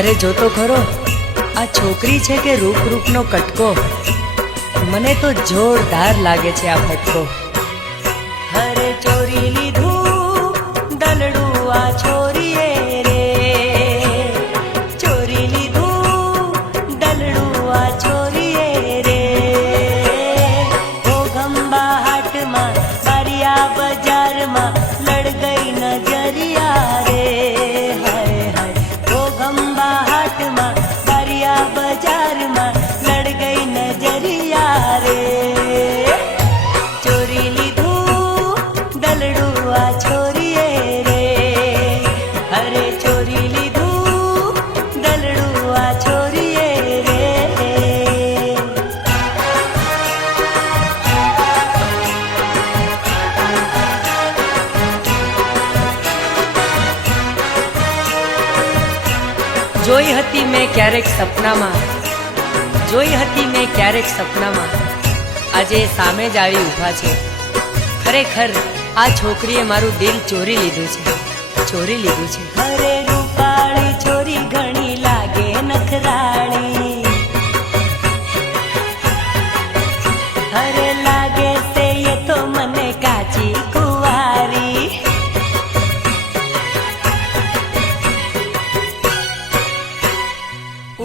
અરે જો તો ખરો, આ છોકરી છે કે રૂપ રૂપનો કટકો, મને તો જોરદાર લાગે છે આ ફટકો. અરે ચોરી લીધું દલડું આ છોરીએ રે, ચોરી લીધું દલડું આ છોરીએ રે. ઓ ગંબા હાટમાં બારિયા બજારમાં લડ ગઈ નજરિયા રે. હાય હાય ઓ ગંબા હાટમાં બારિયા બજારમાં લડ ગઈ નજરિયા રે. ચોરી લીધું દલડું આ છોરીએ રે, અરે ચોરી લીધું દલડું આ છોરીએ રે. જોઈ હતી મેં ક્યારેક સપનામાં, જોઈ હતી મેં ક્યારેક સપનામાં, આજે સામે જ આવી ઊભા છે. ખરેખર આ છોકરીએ મારું દિલ ચોરી લીધું છે, ચોરી લીધું છે. અરે રૂપાળી છોરી ઘણી લાગે નખરાળી, અરે લાગે છે એ તો મને કાચી કુંવારી.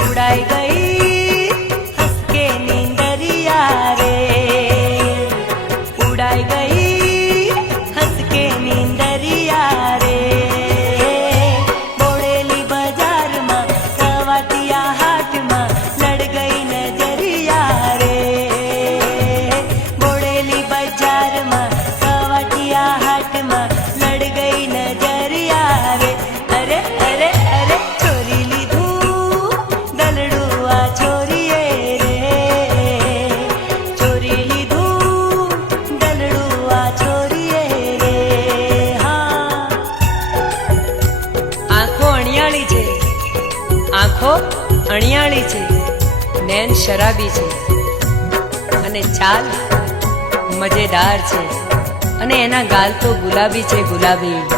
ઉડાઈ ગઈ હસકે નીંદરિયા રે, ઉડાઈ ગઈ હસકે નીંદરિયા રે. બોડેલી બજારમાં સવાટિયા હાટમાં લડ ગઈ નજરિયા રે. બોડેલી બજારમાં સવાટિયા હાટમાં લડ ગઈ નજરિયા રે. અરે અરે અરે ચોરી લીધું દલડું આ છોરીએ રે, ચોરી લીધું દલડું આ છોરીએ રે. હા, આંખો અણિયાળી છે, આંખો અણિયાળી છે, નૈન શરાબી છે, અને ચાલ મજેદાર છે, અને એના ગાલ તો ગુલાબી છે, ગુલાબી.